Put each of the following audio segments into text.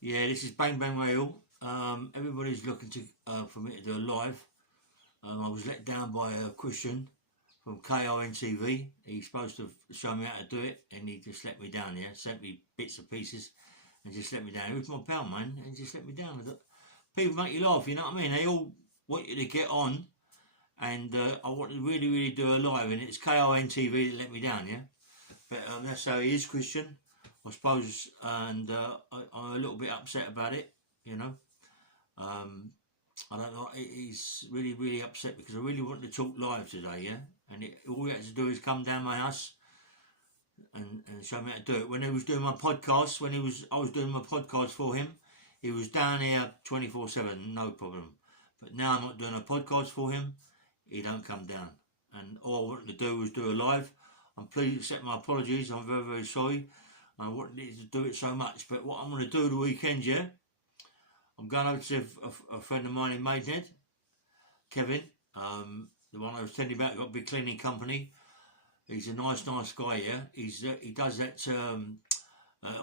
Yeah, this is Bang Bang Rail. Everybody's looking to for me to do a live. I was let down by a Christian from KRN TV. He's supposed to show me how to do it, and he just let me down. Yeah, sent me bits and pieces, and just let me down. He was my pal, man, and just let me down. People make you laugh, you know what I mean? They all want you to get on, and I want to really do a live, and it's KRN TV that let me down. Yeah, but that's how he is, Christian, I suppose, and I'm a little bit upset about it, you know. I don't know, he's really upset because I really wanted to talk live today, yeah, and all he had to do is come down my house and show me how to do it. When he was doing my podcast, I was doing my podcast for him, he was down here 24/7, no problem. But now I'm not doing a podcast for him, he don't come down, and all I wanted to do was do a live. Please accept my apologies, I'm very sorry. I wanted to do it so much, but what I'm going to do the weekend, yeah, I'm going over to a friend of mine in Maidenhead, Kevin, the one I was telling you about, got a big cleaning company. He's a nice guy, yeah. He does that,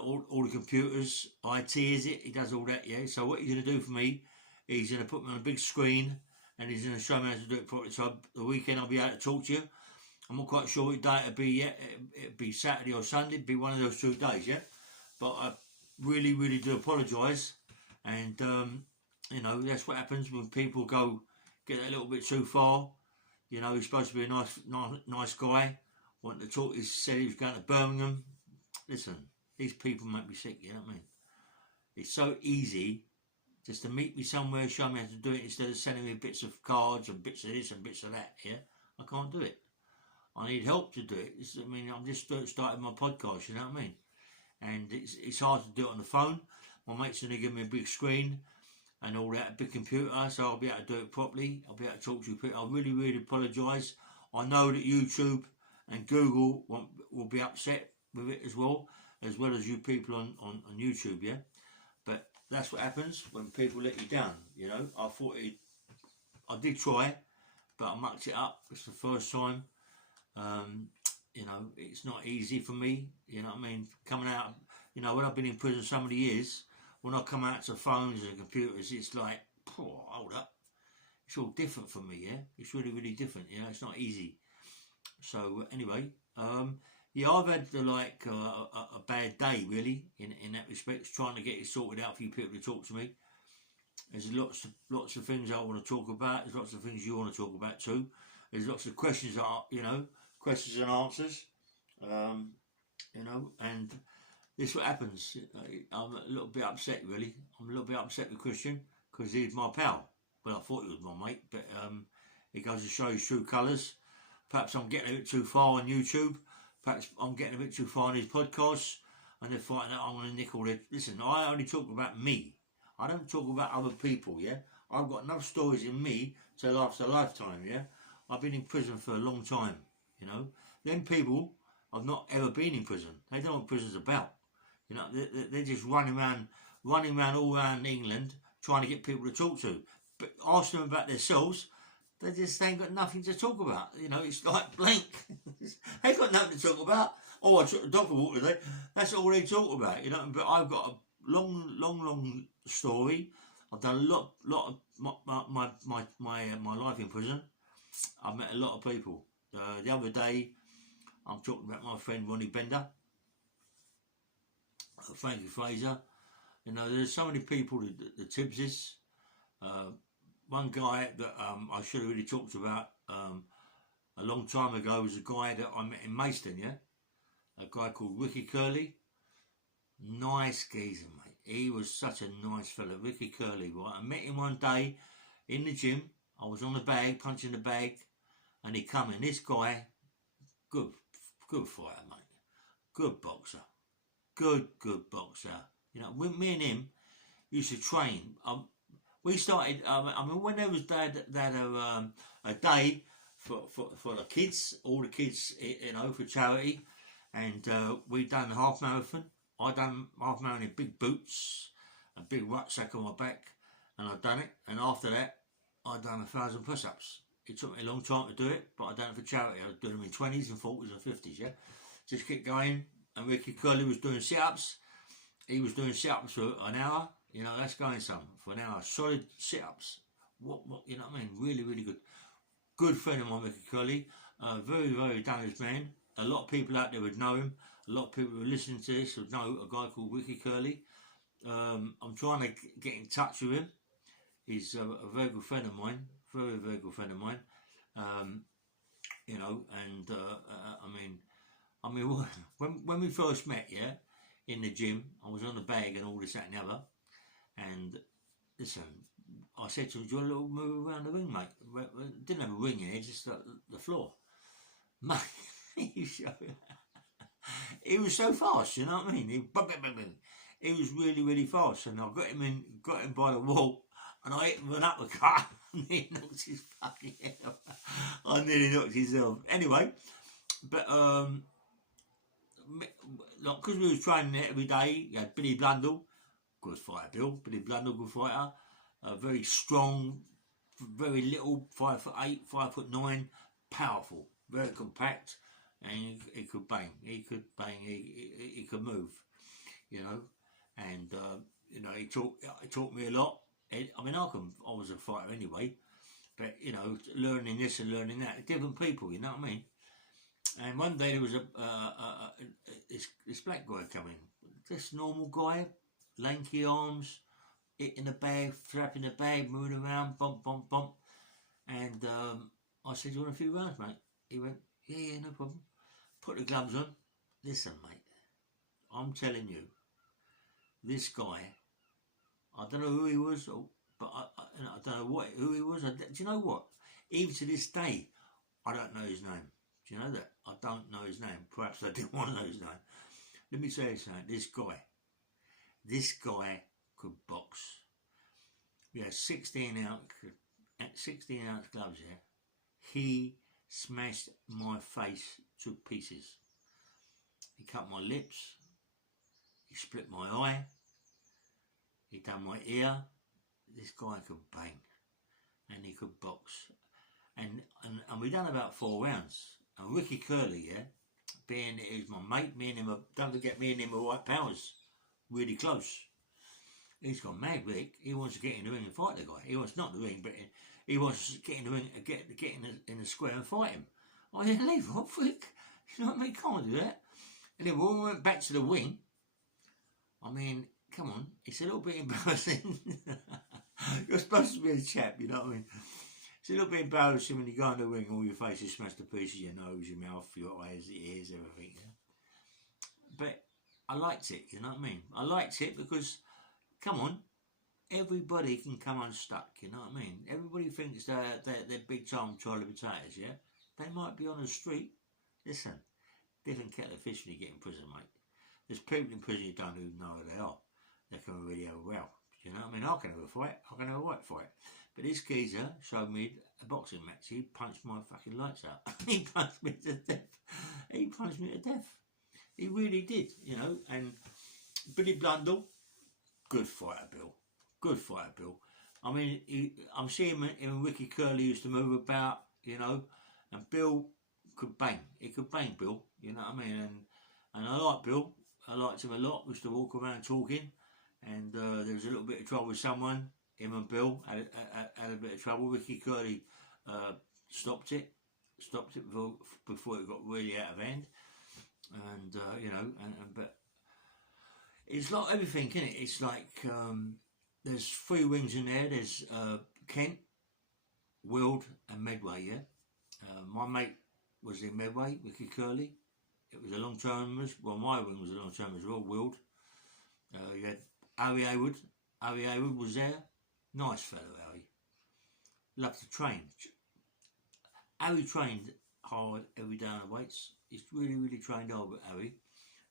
all the computers, IT is it? He does all that, yeah. So what he's going to do for me, he's going to put me on a big screen, and he's going to show me how to do it properly. So the weekend I'll be able to talk to you. I'm not quite sure what day it'll be yet. It'll be Saturday or Sunday. It'll be one of those 2 days, yeah. But I really do apologise. And, you know, that's what happens when people get a little bit too far. You know, he's supposed to be a nice guy. Wanting to talk, he said he was going to Birmingham. Listen, these people make me sick, you know what I mean? It's so easy just to meet me somewhere, show me how to do it, instead of sending me bits of cards and bits of this and bits of that, yeah? I can't do it. I need help to do it. I'm just starting my podcast, you know what I mean? And it's hard to do it on the phone. My mate's going to give me a big screen and all that, a big computer, so I'll be able to do it properly. I'll be able to talk to you people. I really apologise. I know that YouTube and Google will be upset with it as well as you people on YouTube, yeah? But that's what happens when people let you down, you know? I did try, but I mucked it up. It's the first time. You know, it's not easy for me, you know what I mean, coming out, you know, when I've been in prison so many years, when I come out to phones and computers, it's like, hold up, it's all different for me, yeah, it's really different, you know, it's not easy. So anyway, yeah, I've had a bad day really in that respect, trying to get it sorted out for you people to talk to me. There's lots of things I want to talk about, there's lots of things you want to talk about too. There's lots of questions questions and answers, you know, and this is what happens. I'm a little bit upset, really. I'm a little bit upset with Christian because he's my pal. Well, I thought he was my mate, but he goes to show his true colours. Perhaps I'm getting a bit too far on YouTube. Perhaps I'm getting a bit too far on his podcasts, and they're fighting out I'm going to nick all their... Listen, I only talk about me. I don't talk about other people, yeah? I've got enough stories in me to last a lifetime, yeah? I've been in prison for a long time, you know. Them people have not ever been in prison. They don't know what prison's about. You know, they're just running around all around England trying to get people to talk to. But ask them about themselves, they just ain't got nothing to talk about. You know, it's like blank. They got nothing to talk about. Oh, I took the dog for a walk today. That's all they talk about, you know. But I've got a long story. I've done a lot of my life in prison. I've met a lot of people. The other day, I'm talking about my friend Ronnie Bender, Frankie Fraser. You know, there's so many people, the Tibbses. One guy that I should have really talked about a long time ago was a guy that I met in Maidstone, yeah? A guy called Ricky Curley. Nice geezer, mate. He was such a nice fella, Ricky Curley, right? I met him one day in the gym. I was on the bag, punching the bag, and he come in. This guy, good fighter, mate. Good boxer. Good boxer. You know, me and him used to train. We started, when there was a day for the kids, all the kids, you know, for charity, and we done half marathon. I done half marathon in big boots, a big rucksack on my back, and I done it. And after that, I done 1,000 press-ups. It took me a long time to do it, but I done it for charity. I was doing them in 20s and 40s and 50s, yeah? Just kept going. And Ricky Curley was doing sit-ups, he was doing sit-ups for an hour. You know, that's going some for an hour. Solid sit-ups. What, you know what I mean? Really, really good. Good friend of mine, Ricky Curley. Very, very talented man. A lot of people out there would know him. A lot of people who are listening to this would know a guy called Ricky Curley. I'm trying to get in touch with him. He's a very good friend of mine. Very, very good friend of mine. You know, and I mean, when we first met, yeah, in the gym, I was on the bag and all this, that, and the other. And listen, I said to him, "Do you want a little move around the ring, mate?" Didn't have a ring in it, just the floor. Mate, he was so fast, you know what I mean? He was really, really fast, and I got him by the wall, and I hit him with an uppercut, and he knocked his fucking head off. I nearly knocked his head off. Anyway, but like, because we was training it every day, you had Billy Blundell, good fighter, Bill. Billy Blundell, good fighter. Very strong, very little, 5'8", 5'9", powerful, very compact, and he could bang. He could bang. He could move, you know. And you know, he taught me a lot. I mean, I was a fighter anyway, but you know, learning this and learning that, different people, you know what I mean. And one day there was this black guy coming, this normal guy, lanky arms, hitting the bag, flapping the bag, moving around, bump, bump, bump. And I said, "You want a few rounds, mate?" He went, yeah, no problem. Put the gloves on. Listen, mate, I'm telling you, this guy, I don't know who he was, but I don't know who he was. Do you know what? Even to this day, I don't know his name. Do you know that? I don't know his name. Perhaps I didn't want to know his name. Let me tell you something. This guy could box. We had 16 ounce gloves here. He smashed my face to pieces. He cut my lips. He split my eye. He done my ear. This guy could bang, and he could box. And we done about 4 rounds. And Ricky Curley, yeah, being he's my mate, me and him, don't forget, me and him are white powers, really close. He's got mad, Rick. He wants to get in the ring and fight the guy. He wants not the ring, but he wants to get in the ring, get in the square and fight him. I didn't leave. What freak? You know what I mean? Can't do that. And then when we went back to the wing, I mean, come on, it's a little bit embarrassing. You're supposed to be a chap, you know what I mean? It's a little bit embarrassing when you go in the ring, all your face is smashed to pieces, your nose, your mouth, your eyes, your ears, everything. Yeah? But I liked it, you know what I mean? I liked it because, come on, everybody can come unstuck, you know what I mean? Everybody thinks they're big time Charlie Potatoes, yeah? They might be on the street. Listen, different kettle of fish when you get in prison, mate. There's people in prison you don't even know who they are. They can really have a row. You know what I mean? I can have a fight. I can have a white fight. But this geezer showed me a boxing match. He punched my fucking lights out. He punched me to death. He punched me to death. He really did, you know. And Billy Blundell, good fighter, Bill. Good fighter, Bill. I mean, I'm seeing him and Ricky Curley used to move about, you know. And Bill could bang. He could bang, Bill. You know what I mean? And I like Bill. I liked him a lot. We used to walk around talking. And there was a little bit of trouble with someone. Him and Bill had a bit of trouble. Ricky Curley stopped it before it got really out of hand. And you know, but it's like everything, isn't it? It's like there's 3 wings in there. There's Kent, Wild, and Medway. Yeah, my mate was in Medway, Ricky Curley. It was a long term. Well, my wing was a long term as well. Wild. You had Harry Haywood. Harry Haywood was there. Nice fellow, Harry. Loved to train. Harry trained hard every day on the weights. He's really, really trained hard with Harry.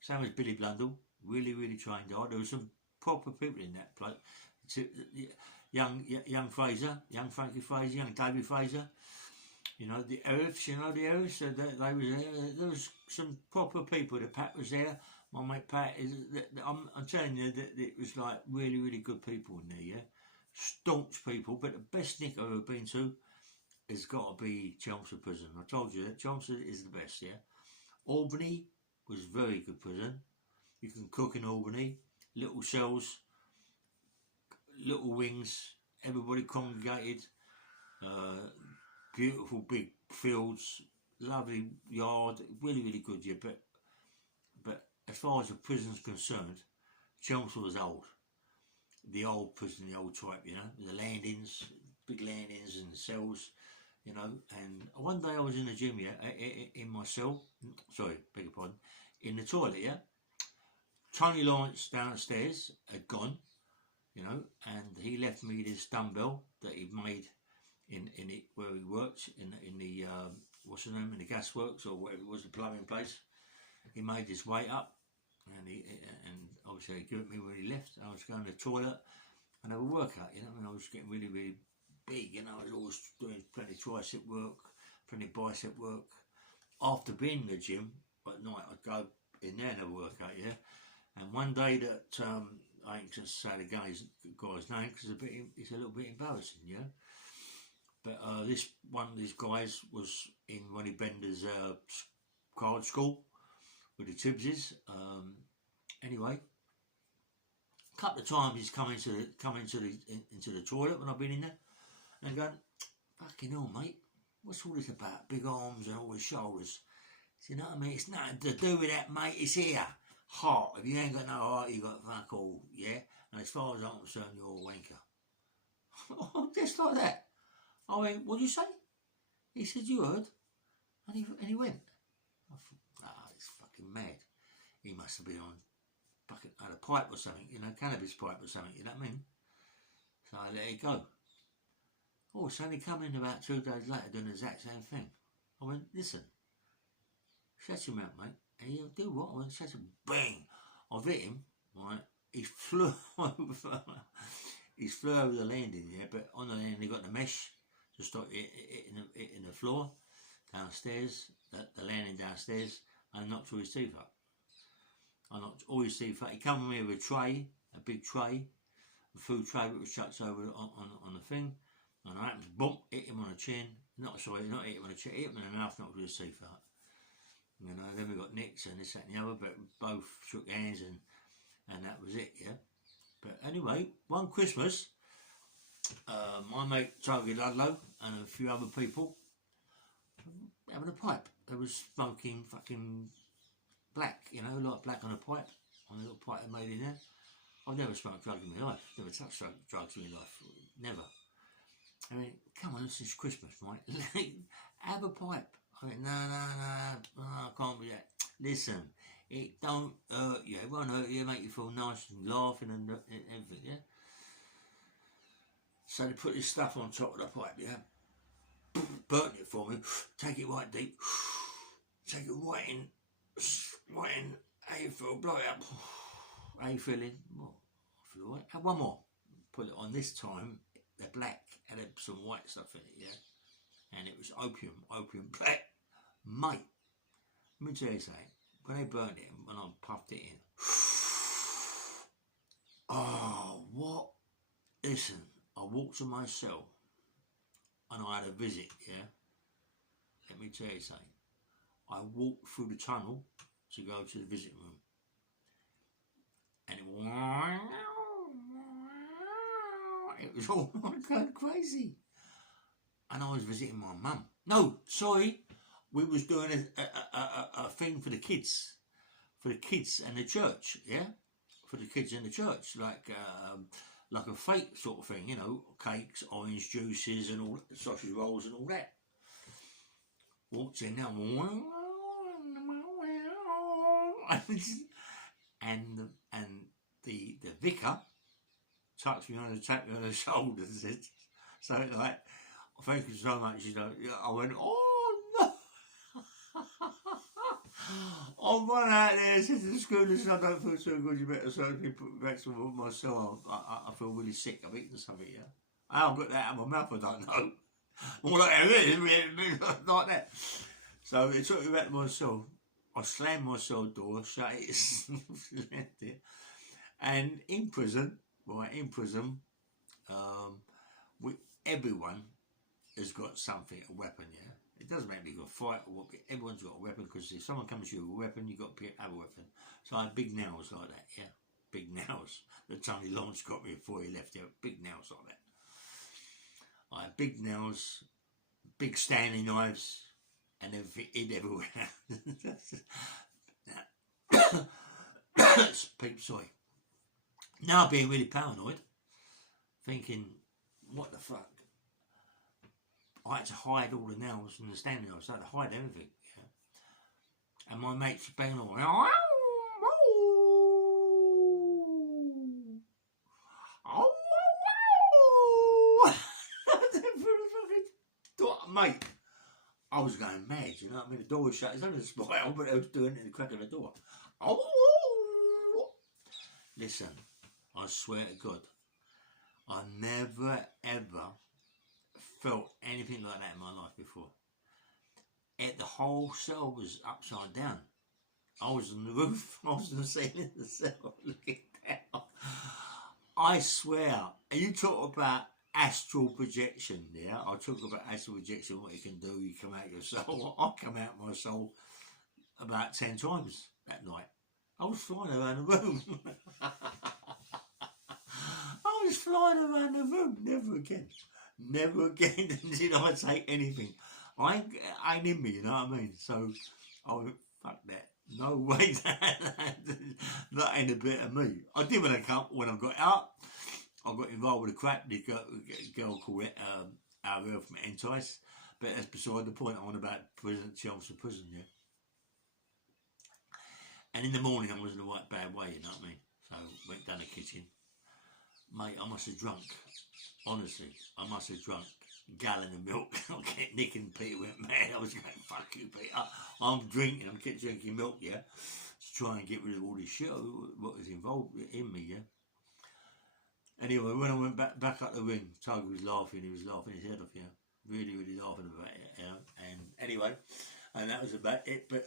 Same as Billy Blundell. Really, really trained hard. There were some proper people in that place. Young Fraser, young Frankie Fraser, young David Fraser. You know, the Eriths, they was there. There was some proper people. The Pat was there. My mate Pat I'm telling you that it was like really, really good people in there, yeah? Staunch people, but the best nick I've ever been to has got to be Chelmsford Prison. I told you that Chelmsford is the best, yeah? Albany was very good prison. You can cook in Albany. little cells, little wings, everybody congregated, beautiful big fields, lovely yard, really, really good, yeah. But as far as the prison's concerned, Chelmsford was old. The old prison, the old type, you know, with the landings, big landings and cells, you know. And one day I was in the gym, yeah, in my cell, sorry, beg your pardon, in the toilet, yeah. Tony Lawrence downstairs had gone, you know, and he left me this dumbbell that he'd made in it where he worked in the what's the name, in the gas works or whatever it was, the plumbing place. He made this weight up, and obviously he gave it me when he left. I was going to the toilet and have a workout, you know, and I was getting really, really big, you know. I was always doing plenty of tricep work, plenty of bicep work. After being in the gym at night, I'd go in there and have a workout, yeah. And one day that I ain't just say the guy's name because it's a little bit embarrassing, yeah. But this one of these guys was in Ronnie Bender's card school with the Tibbses. Anyway, a couple of times he's come into the toilet when I've been in there, and going, fucking hell, mate, what's all this about? Big arms and all his shoulders. You know what I mean? It's nothing to do with that, mate. It's here. Heart. If you ain't got no heart, you got fuck all, yeah? And as far as I'm concerned, you're a wanker. Just like that. I went, what'd you say? He said, you heard. And he went. I thought, he's fucking mad. He must have been on fucking had a pipe or something, you know, cannabis pipe or something, you know what I mean? So I let it go. Oh, so he come in about 2 days later doing the exact same thing. I went, listen, shut your mouth, mate. And he'll do what? I went, shut him, bang. I've hit him, right? He flew over. He flew over the landing, yeah, but on the landing he got the mesh to stop it in the floor downstairs, the landing downstairs, and knocked all his teeth up. I knocked all his teeth up. He come with me with a tray, a big tray, a food tray that was chucked over on the thing, and I happened to bump, hit him on the chin. Not hit him on the chin, hit him in the mouth, knocked all his teeth out. You know, then we got nicks and this, that and the other, but we both shook hands and that was it, yeah. But anyway, one Christmas, my mate Toby Ludlow and a few other people having a pipe. They was smoking fucking black, you know, like black on a pipe, on a little pipe they made in there. I've never smoked drugs in my life, never touched drugs in my life, never. I mean, come on, this is Christmas, right? Have a pipe. I went, no, I can't be that. Listen, it don't hurt you, it won't hurt you, make you feel nice and laughing and everything, yeah? So they put this stuff on top of the pipe, yeah? Burnt it for me, take it right deep, take it right in, how you feel, blow it up, how you feeling? Well, I feel right. Have one more, put it on this time, the black had some white stuff in it, yeah? And it was opium black. Mate, let me tell you something, when they burnt it, when I puffed it in, oh, what? Listen, I walked to my cell and I had a visit, yeah? Let me tell you something, I walked through the tunnel to go to the visiting room, and it was all going crazy. And I was visiting my mum. No, sorry, we was doing a thing for the kids and the church, yeah? For the kids in the church, like a fake sort of thing, you know, cakes, orange juices and all, sausage rolls and all that. Walked in there, and the vicar tapped me on the shoulder and said something like, thank you so much, you know. I went, oh no. I run out there and said to the school, listen, I don't feel so good, you better search me, put me back to myself. I feel really sick, I've eaten something, yeah. How I got that out of my mouth, I don't know. All like that. So it took me back to my cell. I slammed my cell door, shut it, left it. And in prison, everyone has got something, a weapon, yeah? It doesn't matter if you've got a fight or what, everyone's got a weapon, because if someone comes to you with a weapon, you've got to have a weapon. So I had big nails like that, yeah? big nails that Tony Lawrence got me before he left here. Big nails like that. I had big nails, big Stanley knives, and everything in everywhere. Sorry. Now I'm being really paranoid, thinking, what the fuck? I had to hide all the nails and the Stanley knives. I had to hide everything. Yeah? And my mates banging on. Mate, I was going mad, you know what I mean? The door was shut. It's only a smile, but I was doing it in the crack of the door. Listen, I swear to God, I never ever felt anything like that in my life before. The whole cell was upside down. I was on the roof, I was on the ceiling of the cell looking down. I swear, and you talk about astral projection, yeah? I talk about astral projection, what you can do, you come out your soul. I come out my soul about 10 times that night. I was flying around the room. I was flying around the room. Never again. Never again did I take anything. I ain't in me, you know what I mean? So I went, fuck that. No way, that ain't a bit of me. I did when I got out. I got involved with a crap girl called Ariel from Entice, but that's beside the point. I'm on about prison, Chelmsford Prison, yeah. And in the morning I was in a right bad way, you know what I mean? So went down the kitchen. Mate, I must have drunk. Honestly, I must have drunk a gallon of milk. Nick and Peter went mad. I was going, fuck you, Peter. I'm drinking, I'm kept drinking milk, yeah, to try and get rid of all this shit, what was involved in me, yeah. Anyway, when I went back up the ring, Tiger was laughing. He was laughing his head off, yeah. Really, really laughing about it, yeah. And anyway, and that was about it. But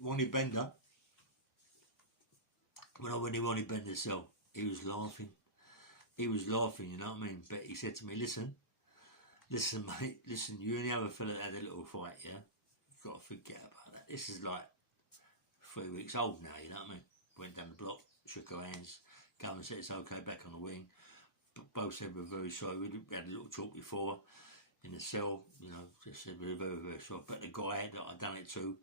Ronnie Bender, when I went in Ronnie Bender's cell, he was laughing. He was laughing, you know what I mean? But he said to me, listen, mate, listen, you and the other fella had a little fight, yeah? You've got to forget about that. This is like 3 weeks old now, you know what I mean? Went down the block, shook our hands, come and said it's okay, back on the wing. But both said we were very sorry. We had a little talk before in the cell, you know, just said we were very, very sorry. But the guy that I'd done it to,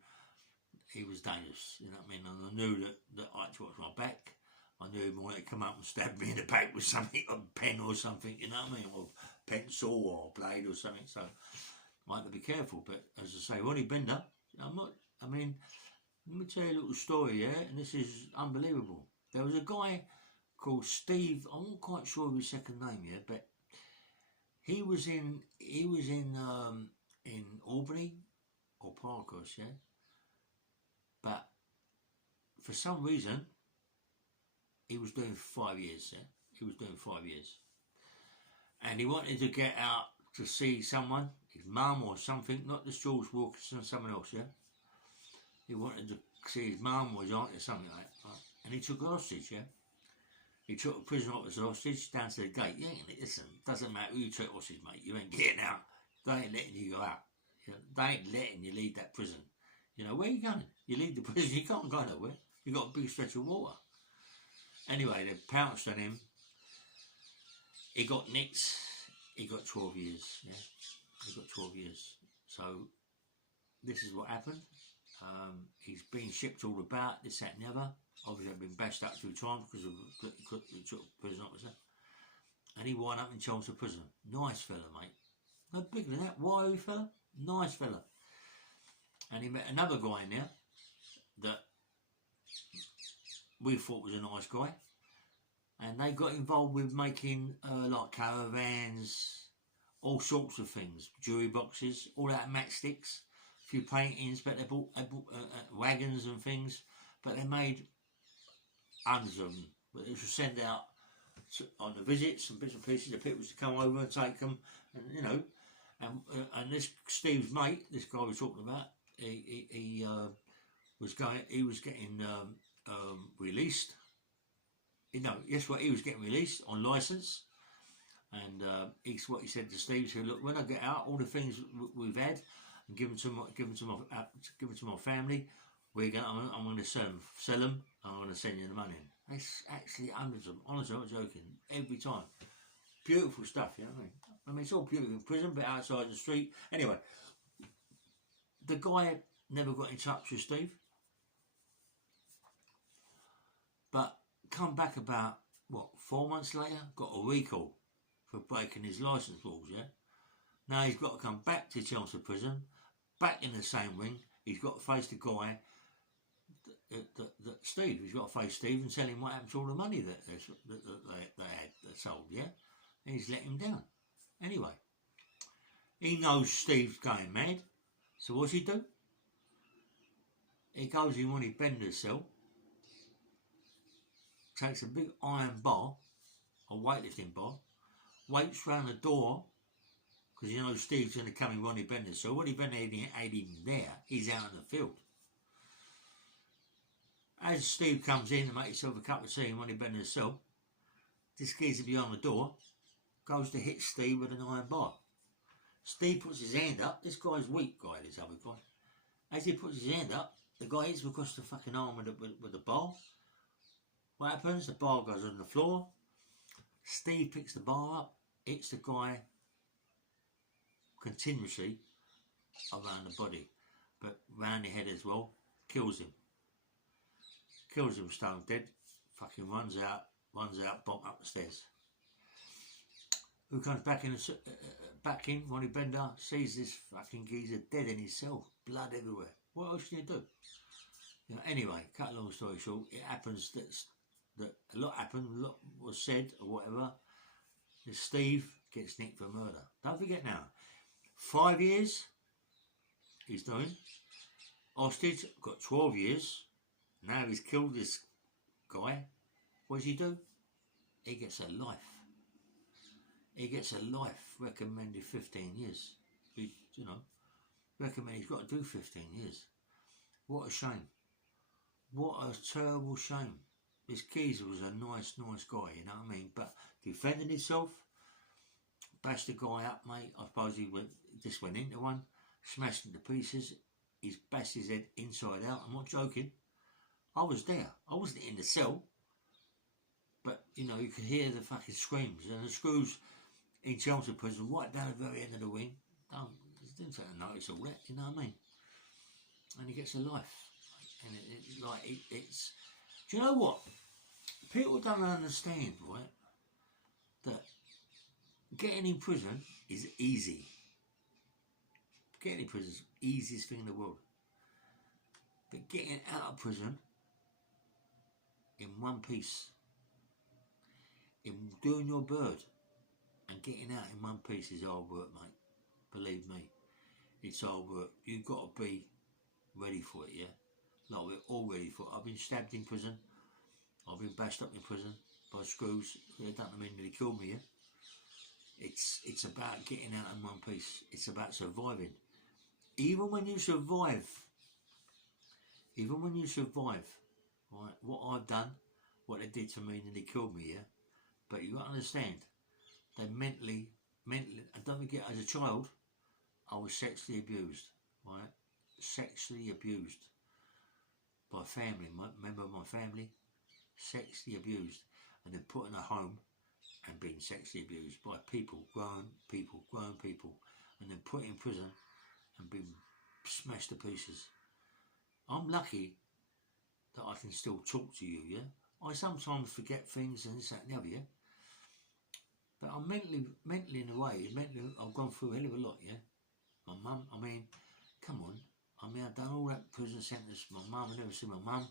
he was dangerous, you know what I mean? And I knew that I had to watch my back. I knew he wanted to come up and stab me in the back with something, a pen or something, you know what I mean? Or pencil or blade or something. So I had to be careful. But as I say, Ronnie Bender, let me tell you a little story, yeah? And this is unbelievable. There was a guy called Steve, I'm not quite sure of his second name yet, but he was in Albany or Parkhurst, yeah. But for some reason, he was doing 5 years, yeah. He was doing 5 years, and he wanted to get out to see someone, his mum or something, not this George Wilkinson, someone else, yeah. He wanted to see his mum or his aunt or something like that, right? And he took a hostage, yeah. He took a prisoner officer hostage down to the gate. You ain't, listen, doesn't matter who you took hostage, mate. You ain't getting out. They ain't letting you go out. You know, they ain't letting you leave that prison. You know, where are you going? You leave the prison, you can't go nowhere. You got a big stretch of water. Anyway, they pounced on him. He got nicked. He got 12 years. Yeah, he got 12 years. So this is what happened. He's been shipped all about, this, that and the other. Obviously I've been bashed up 2 times because of the prison officer. And he wound up in Chelmsford Prison. Nice fella, mate. No bigger than that. Wiry fella. Nice fella. And he met another guy in there that we thought was a nice guy. And they got involved with making like caravans, all sorts of things. Jewelry boxes, all that matchsticks. A few paintings, but they bought wagons and things, but they made hundreds of them. But they should send out on the visits and bits and pieces. The people to come over and take them, and you know, and this Steve's mate, this guy we're talking about, he was getting released. No, guess what? He was getting released on licence, and what he said to Steve. He said, "Look, when I get out, all the things we've had." And give them to my family. I'm going to sell them. And I'm going to send you the money. It's actually hundreds of them. Honestly, I'm not joking. Every time. Beautiful stuff, you know what I mean? I mean, it's all beautiful in prison, but outside the street. Anyway, the guy never got in touch with Steve. But come back about, what, 4 months later? Got a recall for breaking his licence laws, yeah? Now he's got to come back to Chelmsford Prison, back in the same ring. He's got to face the guy, that Steve. He's got to face Steve and tell him what happened to all the money that they had sold, yeah? And he's let him down. Anyway, he knows Steve's going mad. So what's he do? He goes in Ronnie Bender's cell, takes a big iron bar, a weightlifting bar, waits round the door, because you know Steve's going to come in Ronnie Bender's cell. Ronnie Bender ain't even there, he's out in the field. As Steve comes in to make himself a cup of tea in Ronnie Bender's cell, this geezer behind the door goes to hit Steve with an iron bar. Steve puts his hand up. This guy's weak, this other guy. As he puts his hand up, the guy hits him across the fucking arm with the bar. What happens? The bar goes on the floor. Steve picks the bar up, hits the guy continuously around the body, but round the head as well. Kills him. Kills him stone dead. Fucking runs out, bomb up the stairs. Who comes back in, Ronnie Bender, sees this fucking geezer dead in his cell, blood everywhere. What else can you do? You know, anyway, cut a long story short, it happens that a lot happened, a lot was said or whatever. Steve gets nicked for murder. Don't forget now, 5 years he's doing. Hostage got 12 years. Now he's killed this guy. What does he do? He gets a life. He gets a life, recommended 15 years. Recommend he's got to do 15 years. What a shame. What a terrible shame. This geezer was a nice guy, you know what I mean? But defending himself, bashed the guy up, mate. I suppose he just went into one, smashed him to pieces. He's bashed his head inside out. I'm not joking. I was there. I wasn't in the cell. But, you know, you could hear the fucking screams. And the screws in Chelmsford Prison, right down the very end of the wing. Didn't take a notice all that, you know what I mean? And he gets a life. And it's... Do you know what? People don't understand, right? That getting in prison is easy. Getting in prison is the easiest thing in the world. But getting out of prison in one piece, in doing your bird and getting out in one piece is hard work, mate. Believe me, it's hard work. You've got to be ready for it, yeah? Like we're all ready for it. I've been stabbed in prison. I've been bashed up in prison by screws. They don't mean they killed me, yeah? It's about getting out in one piece. It's about surviving. Even when you survive, right, what I've done, what they did to me, and they killed me, yeah? But you got to understand, they mentally, and don't forget, as a child, I was sexually abused, right? Sexually abused by family, member of my family, sexually abused, and then put in a home and being sexually abused by grown people, and then put in prison and being smashed to pieces. I'm lucky that I can still talk to you, yeah? I sometimes forget things and this, that and the other, yeah? But I'm mentally in a way, I've gone through a hell of a lot, yeah? My mum, I mean, come on. I mean, I've done all that prison sentence for my mum. I never seen my mum.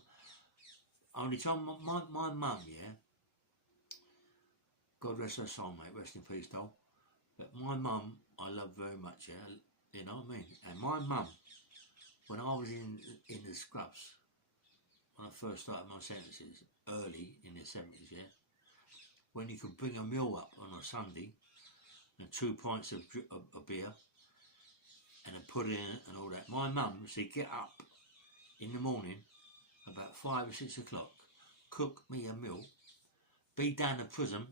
Only time my mum, yeah? God rest her soul, mate. Rest in peace, doll. But my mum, I love very much, yeah? You know what I mean? And my mum, when I was in the scrubs, when I first started my sentences, early in the 70s, yeah? When you could bring a meal up on a Sunday and 2 pints of beer and then put it in and all that. My mum said, get up in the morning about 5 or 6 o'clock, cook me a meal, be down to prison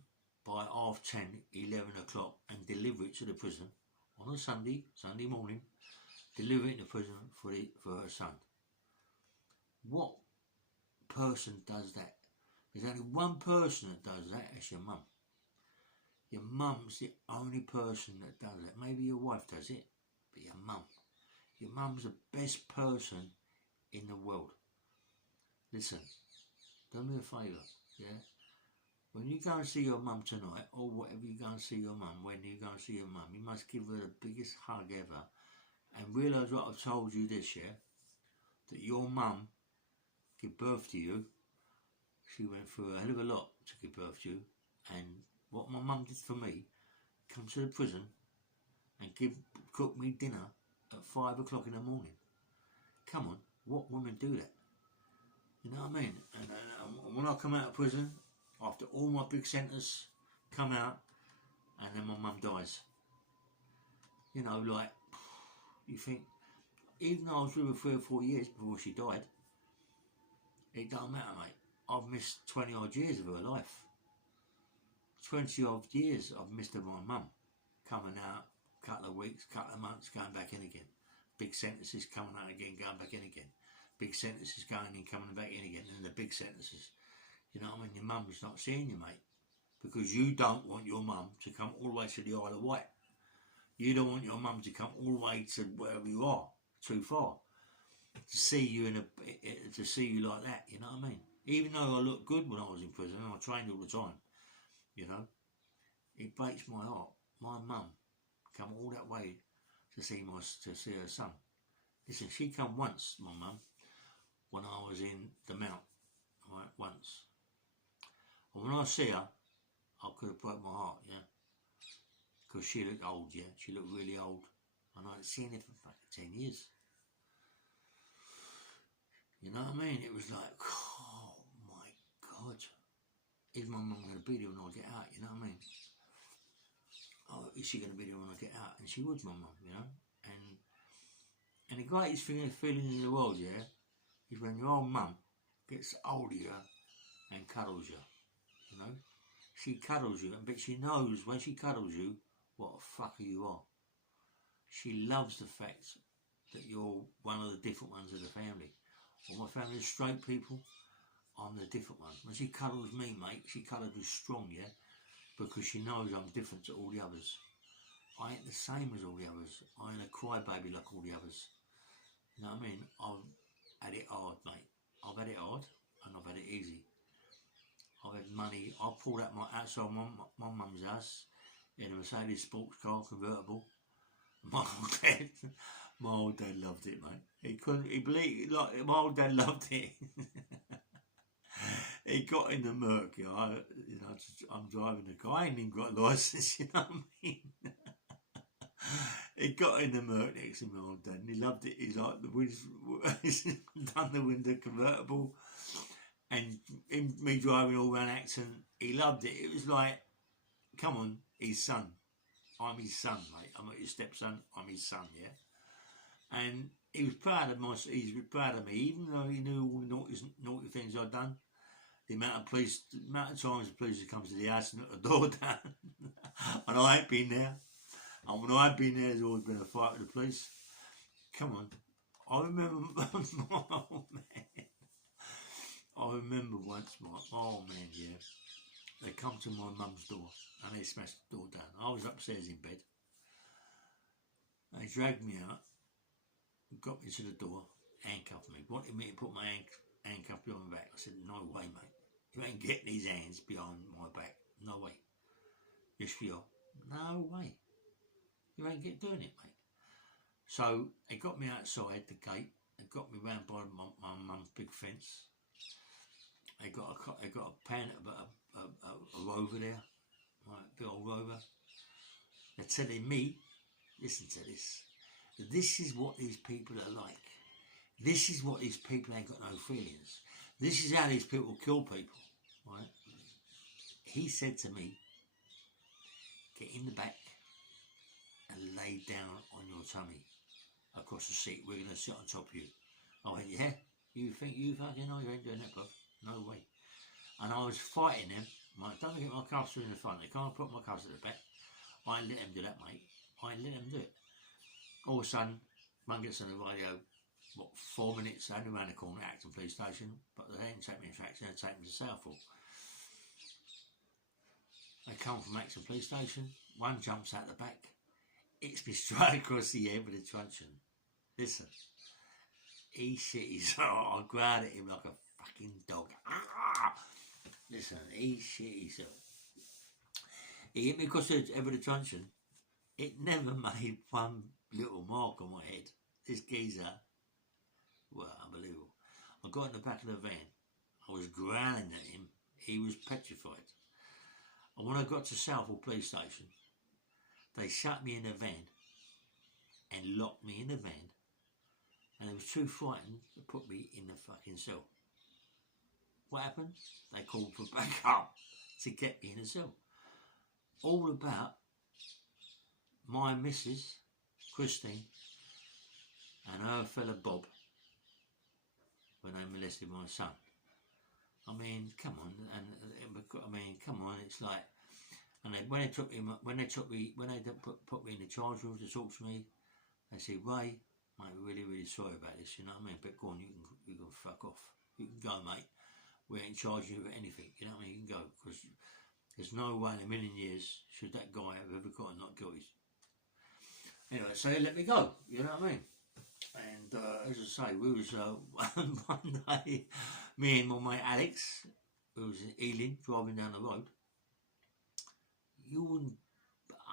by 10:30, 11 o'clock and deliver it to the prison on a Sunday morning, deliver it to prison for her son. What person does that? There's only one person that does that, it's your mum. Your mum's the only person that does it. Maybe your wife does it, but your mum. Your mum's the best person in the world. Listen, do me a favour, yeah? When you go and see your mum tonight, or whatever you go and see your mum, when you go and see your mum, you must give her the biggest hug ever. And realise what I've told you this year, that your mum gave birth to you. She went through a hell of a lot to give birth to you. And what my mum did for me, come to the prison and cook me dinner at 5 o'clock in the morning. Come on, what women do that? You know what I mean? And when I come out of prison, after all my big sentence come out, and then my mum dies. You know, like, you think, even though I was with her 3 or 4 years before she died, it don't matter, mate. I've missed 20 odd years of her life. 20 odd years I've missed of my mum. Coming out, couple of weeks, couple of months, going back in again. Big sentences coming out again, going back in again. Big sentences going in, coming back in again. And the big sentences. You know what I mean? Your mum's not seeing you, mate. Because you don't want your mum to come all the way to the Isle of Wight. You don't want your mum to come all the way to wherever you are, too far. To see you to see you like that, you know what I mean? Even though I looked good when I was in prison, and I trained all the time, you know, it breaks my heart. My mum come all that way to see her son. Listen, she come once, my mum, when I was in the Mount, right, once. And when I see her, I could have broke my heart, yeah, because she looked old, yeah, she looked really old, and I'd seen her for fucking 10 years. You know what I mean? It was like, oh my God, is my mum going to be there when I get out? You know what I mean? Oh, is she going to be there when I get out? And she was, my mum, you know. And the greatest feeling in the world, yeah, is when your old mum gets hold of you and cuddles you. You know, she cuddles you, but she knows when she cuddles you what a fucker you are. She loves the fact that you're one of the different ones of the family. All my family is straight people. I'm the different one. When she cuddles me, mate, she cuddles me strong, yeah? Because she knows I'm different to all the others. I ain't the same as all the others. I ain't a crybaby like all the others. You know what I mean? I've had it hard, mate. I've had it hard and I've had it easy. I've had money. I pulled out outside my mum's house in a Mercedes sports car convertible. My old dad loved it, mate. He believed, like, my old dad loved it. He got in the Merc, you know, I'm driving the car. I ain't even got a licence, you know what I mean? He got in the Merc next to my old dad and he loved it. He's like, he's done the window convertible and me driving all around accent. He loved it. It was like, come on, his son. I'm his son, mate. I'm not your stepson. I'm his son, yeah. And he was proud of me, even though he knew all the naughty things I'd done. The amount of times the police have come to the house and knocked the door down, and I ain't been there. And when I've been there, there's always been a fight with the police. Come on, I remember, oh man, I remember once, oh man, yeah. They come to my mum's door and they smashed the door down. I was upstairs in bed. They dragged me out, got me to the door, handcuffed me, wanted me to put my handcuff behind my back. I said, no way, mate. You ain't getting these hands behind my back. No way. Yes, you are. No way. You ain't doing it, mate. So they got me outside the gate. They got me round by my mum's big fence. They got a pan, a rover there, right, big old rover. They're telling me, listen to this. This is what these people are like. This is what these people ain't got no feelings. This is how these people kill people, right? He said to me, get in the back and lay down on your tummy across the seat. We're going to sit on top of you. I went, yeah? You think you fucking know you ain't doing that, bro? No way. And I was fighting them. Like, don't get my cuffs in the front. They can't put my cuffs at the back. I ain't let them do that, mate. I ain't let them do it. All of a sudden, one gets on the radio, 4 minutes, only around the corner, Acton Police Station, but they didn't take me to Acton, they take me to Southall. They come from Exeter police station. One jumps out the back, hits me straight across the head with a truncheon. Listen, he shitties. I growled at him like a fucking dog. Listen, he shitties. He hit me across the head with a truncheon. It never made one little mark on my head. This geezer, well, unbelievable. I got in the back of the van. I was growling at him. He was petrified. And when I got to Southall police station, they shut me in the van and locked me in the van, and they was too frightened to put me in the fucking cell. What happened? They called for backup to get me in the cell. All about my missus, Christine, and her fella Bob, when they molested my son. I mean, come on, come on. It's like, and when they put me in the charge room to talk to me, they said, Ray, mate, we're really, really sorry about this. You know what I mean? But go on, you can fuck off. You can go, mate. We ain't charging you for anything. You know what I mean? You can go, because there's no way in a million years should that guy have ever got not guilty. Anyway, so they let me go. You know what I mean? And as I say, we was one day, me and my mate Alex, who was in Ealing, driving down the road. You wouldn't,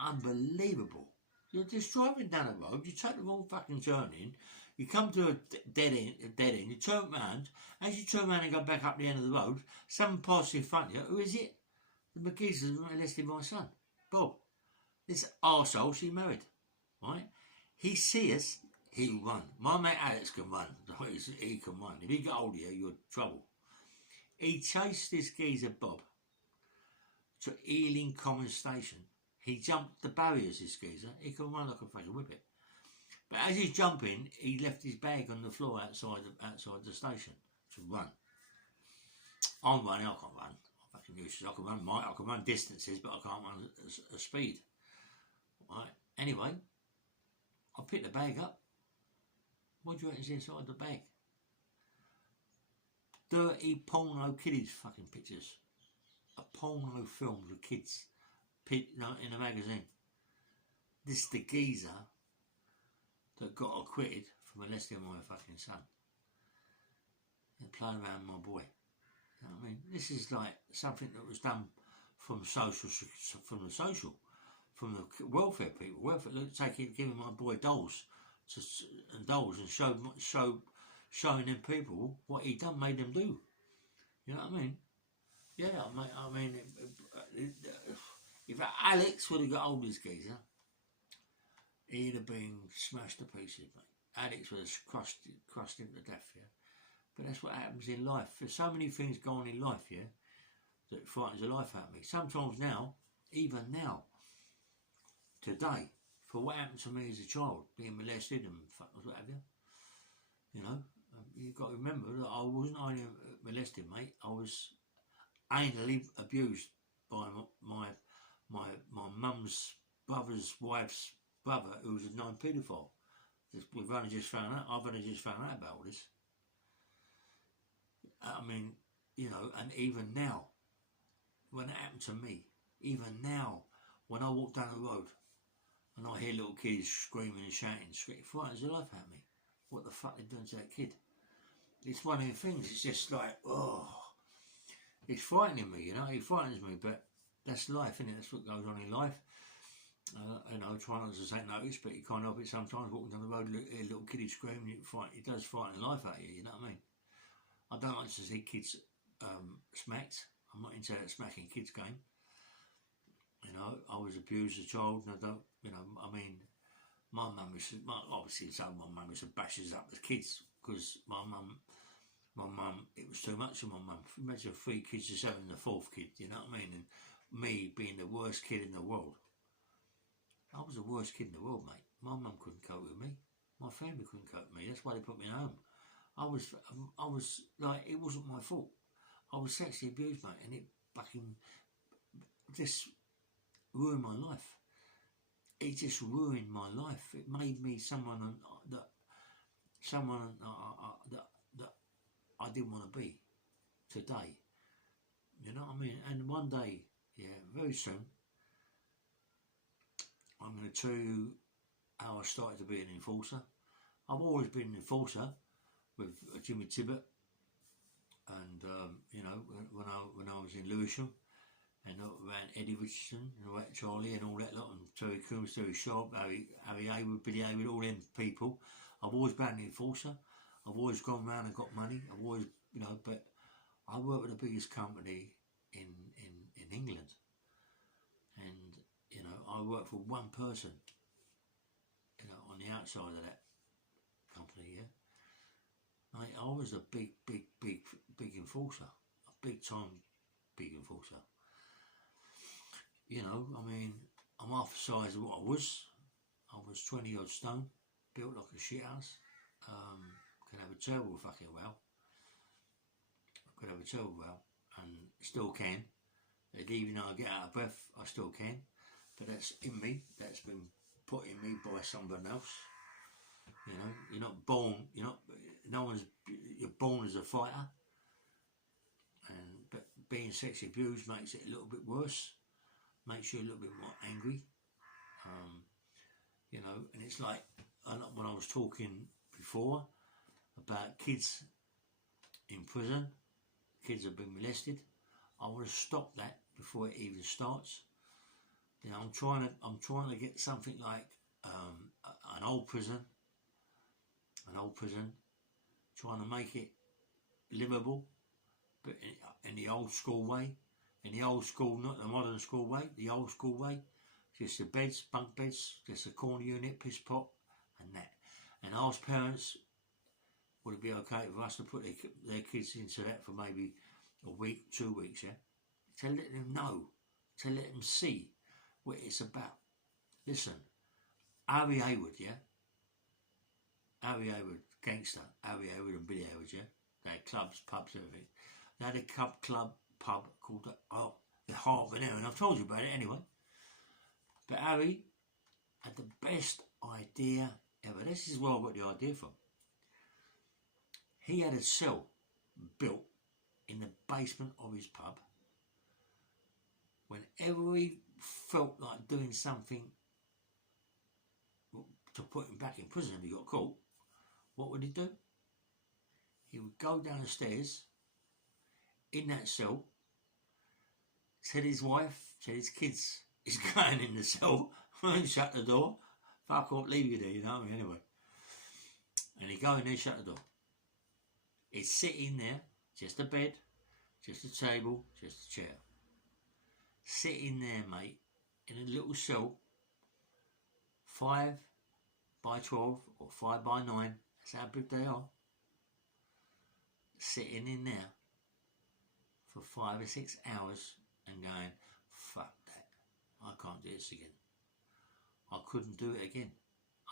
unbelievable. You're just driving down the road, you take the wrong fucking turn in, you come to a dead end, you turn round, as you turn around and go back up the end of the road, someone passes in front of you. Who is it? The McGee's molested my son, Bob. This arsehole she married, right? He sees us. He can run. My mate Alex can run. He can run. If he get hold of you, you're in trouble. He chased this geezer Bob to Ealing Common Station. He jumped the barriers, this geezer. He can run like a fucking whippet. But as he's jumping, he left his bag on the floor outside the station to run. I'm running. I can't run. I'm fucking useless. I can run distances, but I can't run a speed. Right. Anyway, I picked the bag up. What do you reckon's inside the bag? Dirty porno kiddies fucking pictures. A porno film with kids in a magazine. This is the geezer that got acquitted for molesting my fucking son. And playing around with my boy. You know what I mean? This is like something that was done from the welfare people. Giving my boy dolls. And showing them people what he done, made them do. You know what I mean? Yeah, I mean, if Alex would have got hold of this geezer, he'd have been smashed to pieces, mate. Alex would have crushed him to death, yeah. But that's what happens in life. There's so many things going on in life, yeah, that frightens the life out of me. Sometimes now, even now, today, for what happened to me as a child, being molested and what have you. You know, you've got to remember that I wasn't only molested, mate. I was anally abused by my mum's brother's wife's brother, who was a known paedophile. We've only just found out. I've only just found out about all this. I mean, you know, and even now, when it happened to me, even now, when I walk down the road, and I hear little kids screaming and shouting, it frightens the life out of me. What the fuck they're doing to that kid? It's one of the things, it's just like, oh, it's frightening me, you know, it frightens me, but that's life, isn't it? That's what goes on in life. You know, try not to take notice, but you can't help it sometimes. Walking down the road, hear little kids screaming, it does frighten the life out of you, you know what I mean? I don't like to see kids smacked. I'm not into that smacking kids game. You know, I was abused as a child, and I don't, you know, I mean, my mum obviously my mum used to bash us up as kids, because my mum, it was too much for my mum. Imagine 3 kids just having the 4th kid, you know what I mean? And me being the worst kid in the world. I was the worst kid in the world, mate. My mum couldn't cope with me. My family couldn't cope with me. That's why they put me in home. I was like, it wasn't my fault. I was sexually abused, mate, and it fucking just ruined my life. It just ruined my life. It made me someone that I didn't want to be today. You know what I mean? And one day, yeah, very soon, I'm going to tell you how I started to be an enforcer. I've always been an enforcer with Jimmy Tibbet, and you know, when I was in Lewisham, and around Eddie Richardson and all that, Charlie and all that lot, and Terry Coombs, Terry Sharp, Harry Hayward, Billy Hayward, all them people. I've always been an enforcer. I've always gone round and got money. I've always, you know, but I work with the biggest company in England, and you know, I work for one person, you know, on the outside of that company. Yeah, I was a big enforcer, a big time big enforcer. You know, I mean, I'm half the size of what I was. I was 20 odd stone, built like a shit house. Could have a terrible fucking row. Could have a terrible row, and still can. And even though I get out of breath, I still can. But that's in me. That's been put in me by someone else. You know, you're not born. You're not. No one's. You're born as a fighter. But being sexually abused makes it a little bit worse. Makes you a little bit more angry. You know, and it's like when I was talking before about kids in prison, kids have been molested. I want to stop that before it even starts. You know, I'm trying to get something like an old prison, trying to make it livable, but in the old school way. In the old school, not the modern school way, the old school way. Just the beds, bunk beds, just a corner unit, piss pot, and that. And ask parents, would it be okay for us to put their kids into that for maybe a week, 2 weeks, yeah? To let them know, to let them see what it's about. Listen, Harry Hayward, yeah? Harry Hayward, gangster, Harry Hayward and Billy Hayward, yeah? They had clubs, pubs, everything. They had a club pub called the Heart of an Erin. I've told you about it anyway. But Harry had the best idea ever. This is where I got the idea from. He had a cell built in the basement of his pub. Whenever he felt like doing something to put him back in prison if he got caught, what would he do? He would go down the stairs in that cell, tell his wife, tell his kids he's going in the cell, and shut the door. Fuck off, leave you there, you know what I mean? Anyway. And he'd go in there, shut the door. He'd sit in there, just a bed, just a table, just a chair. Sit in there, mate, in a little cell, 5 by 12 or 5 by 9, that's how big they are. Sitting in there for 5 or 6 hours and going, fuck that, I can't do this again. I couldn't do it again.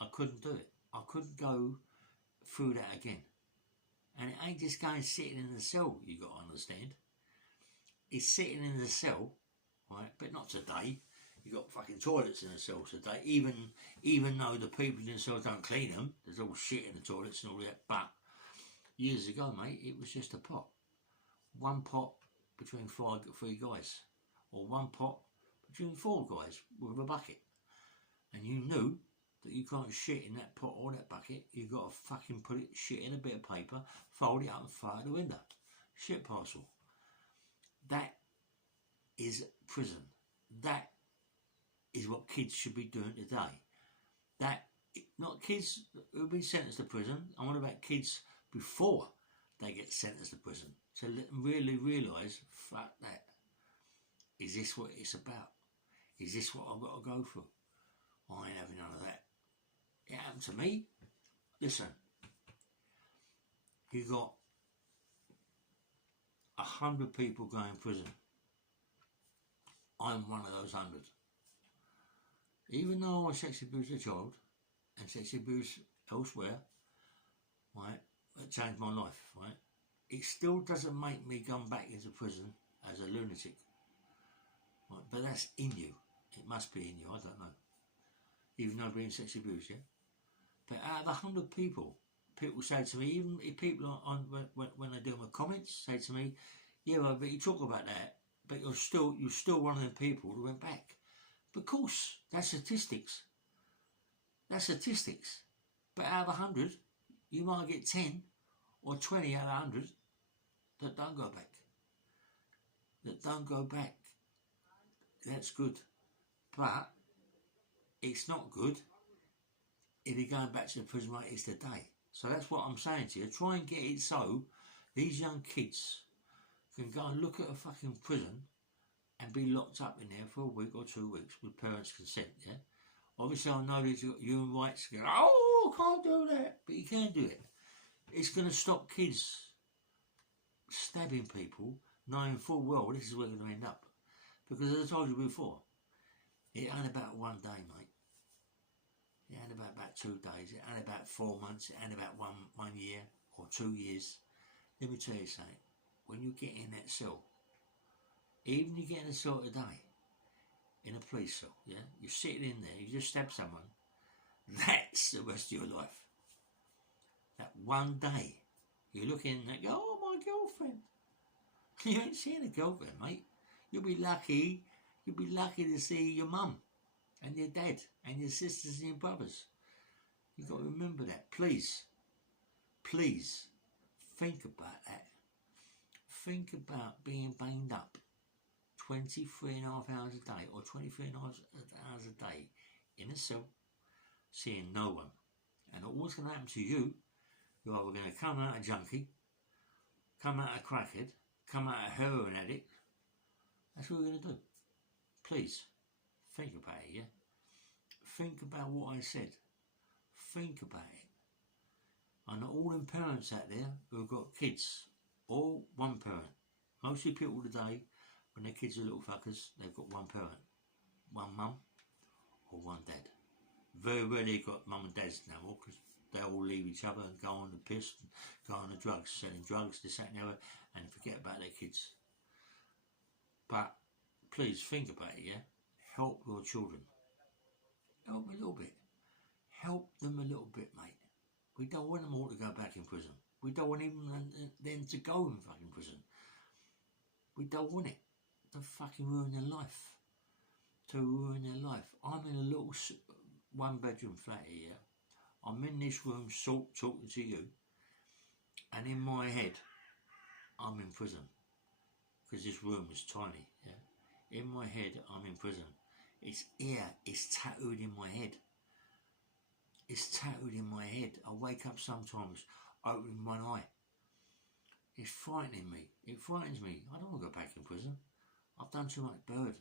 I couldn't do it. I couldn't go through that again. And it ain't just going sitting in the cell, you got to understand. It's sitting in the cell, right, but not today. You got fucking toilets in the cell today, even though the people in the cell don't clean them, there's all shit in the toilets and all that. But years ago, mate, it was just a pot. One pot between 3 guys, or one pot between 4 guys with a bucket. And you knew that you can't shit in that pot or that bucket. You got to fucking put it shit in a bit of paper, fold it up and throw it out the window. Shit parcel. That is prison. That is what kids should be doing today. That, not kids who've been sentenced to prison. I'm on about kids before they get sentenced to prison. To let them really realise, fuck that. Is this what it's about? Is this what I've got to go through? I ain't having none of that. It happened to me. Listen, you got 100 people going in prison. I'm one of those 100. Even though I sexually abused a child and sexually abused elsewhere, right, it changed my life, right? It still doesn't make me come back into prison as a lunatic. Right? But that's in you. It must be in you, I don't know. Even though being sexually abused, yeah? But out of 100 people, people say to me, even if people when they do my comments, say to me, yeah, well, but you talk about that, but you're still one of the people who went back. Of course, that's statistics. That's statistics. But out of 100, you might get 10 or 20 out of 100 that don't go back. That don't go back. That's good. But it's not good if you're going back to the prison like it's today. So that's what I'm saying to you. Try and get it so these young kids can go and look at a fucking prison and be locked up in there for a week or 2 weeks with parents' consent, yeah? Obviously, I know there's human rights. Oh, I can't do that. But you can do it. It's going to stop kids stabbing people, knowing full well this is where they're going to end up. Because as I told you before, it ain't about 1 day, mate. It ain't about 2 days. It ain't about 4 months. It ain't about one year or 2 years. Let me tell you something. When you get in that cell, even you get in a cell today, in a police cell, yeah, you're sitting in there, you just stab someone, that's the rest of your life. That 1 day, you look in and go, oh, my girlfriend. You ain't seeing a girlfriend, mate. You'll be lucky to see your mum and your dad and your sisters and your brothers. You've got to remember that. Please, think about that. Think about being banged up 23 and a half hours a day or 23 and a half hours a day in a cell, seeing no one. And what's going to happen to you, you're either going to come out a junkie, come out a crackhead, come out a heroin addict. That's what we're going to do. Please, think about it, yeah? Think about what I said. Think about it. I know all them parents out there who have got kids, or one parent. Mostly people today, when their kids are little fuckers, they've got one parent. One mum or one dad. Very rarely got mum and dads now, because they all leave each other and go on the piss, and go on the drugs, selling drugs, this, that and the other, and forget about their kids. But please think about it, yeah? Help your children. Help them a little bit. Help them a little bit, mate. We don't want them all to go back in prison. We don't want even them to go in fucking prison. We don't want it to fucking ruin their life. I'm in a little 1-bedroom flat here. I'm in this room talking to you. And in my head, I'm in prison. Because this room is tiny, yeah? In my head, I'm in prison. It's here. It's tattooed in my head. It's tattooed in my head. I wake up sometimes opening one eye. It's frightening me. It frightens me. I don't want to go back in prison. I've done too much bird.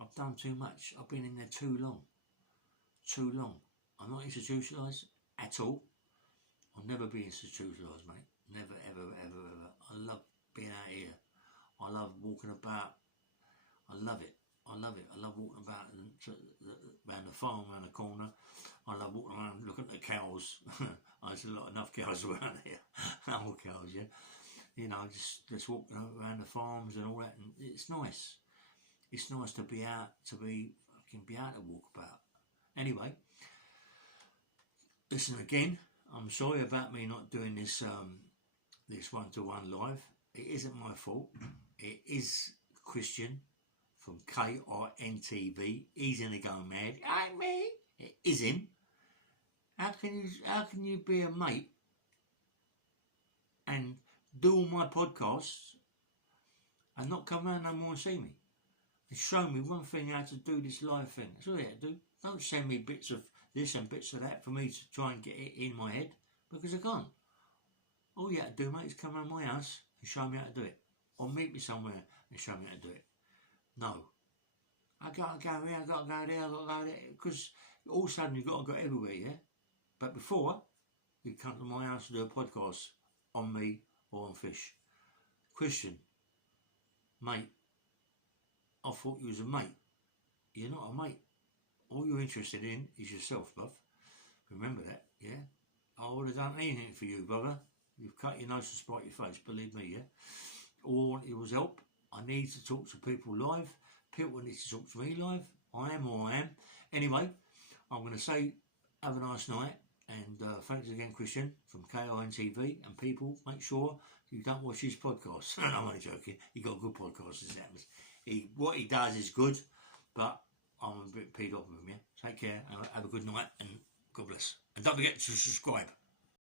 I've done too much. I've been in there too long. Too long. I'm not institutionalised at all. I'll never be institutionalised, mate. Never, ever, ever, ever. I love being out here. I love walking about. I love it. I love walking about around the farm, around the corner. I love walking around looking at the cows. There's enough cows around here. Old cows, yeah. You know, just walking around the farms and all that. And it's nice. It's nice to be out, to be able to walk about. Anyway, listen again. I'm sorry about me not doing this this 1-to-1 live. It isn't my fault. It is Christian from KRN TV. He's gonna go mad. Ain't me. It is him. How can you be a mate and do all my podcasts and not come round no more and see me? And show me one thing how to do this live thing. That's all you have to do. Don't send me bits of this and bits of that for me to try and get it in my head, because I can't. All you have to do, mate, is come around my house and show me how to do it. Or meet me somewhere and show me how to do it. No. I got to go here, I got to go there, I got to go there. Because all of a sudden you've got to go everywhere, yeah? But before, you come to my house to do a podcast on me or on fish. Christian, mate, I thought you was a mate. You're not a mate. All you're interested in is yourself, bruv. Remember that, yeah? I would have done anything for you, brother. You've cut your nose to spite your face, believe me, yeah? All I wanted was help. I need to talk to people live. People need to talk to me live. I am who I am. Anyway, I'm going to say have a nice night. And thanks again, Christian, from KRN TV. And people, make sure you don't watch his podcast. No, I'm only joking. He got good podcasts, as it happens. What he does is good, but I'm a bit peed off with him, yeah? Take care, and have a good night, and God bless. And don't forget to subscribe.